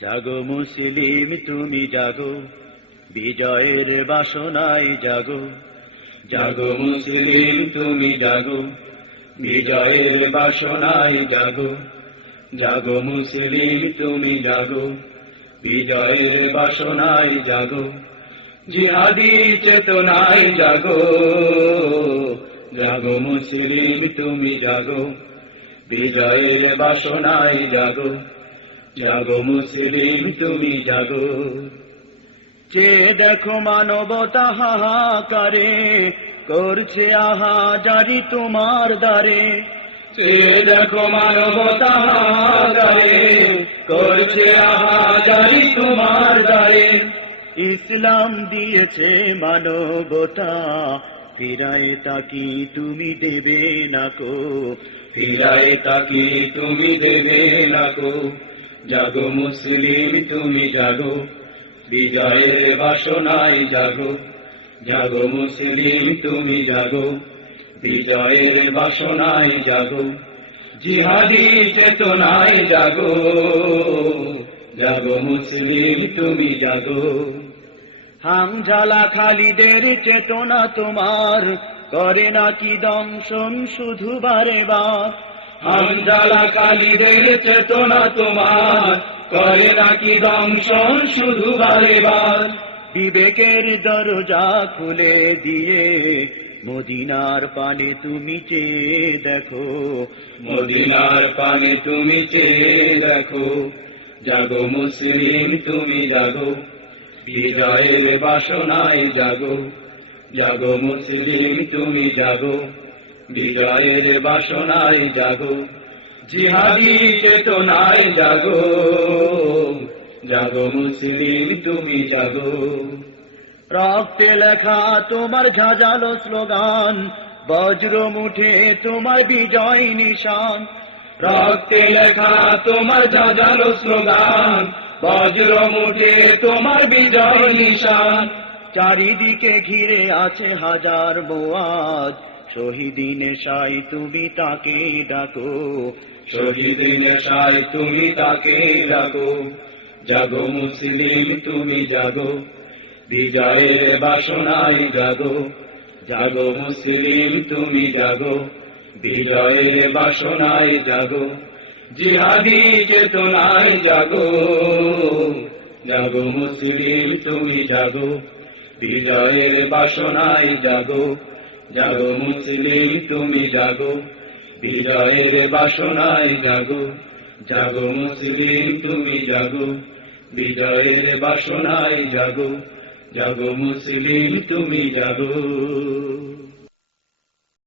জাগো মুসলিম তুমি জাগো, বিজয়ের বাসনায় জাগো। জাগো মুসলিম তুমি জাগো, বিজয়ের বাসনায় জাগো। জাগো মুসলিম তুমি জাগো, বিজয়ের বাসনায় জাগো। জিহাদি চেতনায় জাগো, জাগো মুসলিম তুমি জাগো, বিজয়ের বাসনায় জাগো। জাগো মুসলিম তুমি জাগো। যে দেখো মানবতা হাহাকারে, করছে আহাজারি তোমার দ্বারে। যে দেখো মানবতা হাহাকারে, করছে আহাজারি তোমার দ্বারে। ইসলাম দিয়েছে মানবতা, ফিরায় তাকি তুমি দেবে না কো, ফিরায় তাকি তুমি দেবে না কো। জাগো মুসলিম তুমি জাগো, বিজয়ের বাসনায় জাগো। জাগো মুসলিম তুমি জাগো, বিজয়ের বাসনায় জাগো। জিহাদি চেতনায় জাগো, জাগো মুসলিম তুমি জাগো। হামজালা খালিদের চেতনা তোমার, করে নাকি দংশন শুধু বারে বার। হামজালা খালিদের চেতনা তোমার, করে নাকি দংশন শুধু বারে বার। বিবেকের দরজা খুলে দিয়ে মদিনার পানে তুমি চেয়ে দেখো, মদিনার পানে তুমি চেয়ে দেখো। জাগো মুসলিম তুমি জাগো, বিজয়ের বাসনায় জাগো। জাগো মুসলিম তুমি জাগো, বিজয়ের বাসনায় জাগো। জিহাদি চেতনায় জাগো, জাগো মুসলিম তুমি জাগো। রক্তে লেখা তোমার ঝাঁঝালো স্লোগান, বজ্র মুঠে তোমার বিজয় নিশান। রক্তে লেখা তোমার ঝাঁঝালো স্লোগান, বজ্র মুঠে তোমার বিজয় নিশান। চারিদিকে ঘিরে আছে হাজার মুয়াজ, শহীদি নেশায় তুমি তাকে ডাকো, শহীদি নেশায় তুমি তাকে ডাকো। জাগো মুসলিম তুমি জাগো, বিজয়ের বাসনায় জাগো। জাগো মুসলিম তুমি জাগো, বিজয়ের বাসনায় জাগো। জিহাদি চেতনায় জাগো, জাগো মুসলিম তুমি জাগো, বিজয়ের বাসনায় জাগো। জাগো মুসলিম তুমি জাগো, বিজয়ের বাসনায় জাগো। জাগো মুসলিম তুমি জাগো, বিজয়ের বাসনায় জাগো। জাগো মুসলিম তুমি জাগো।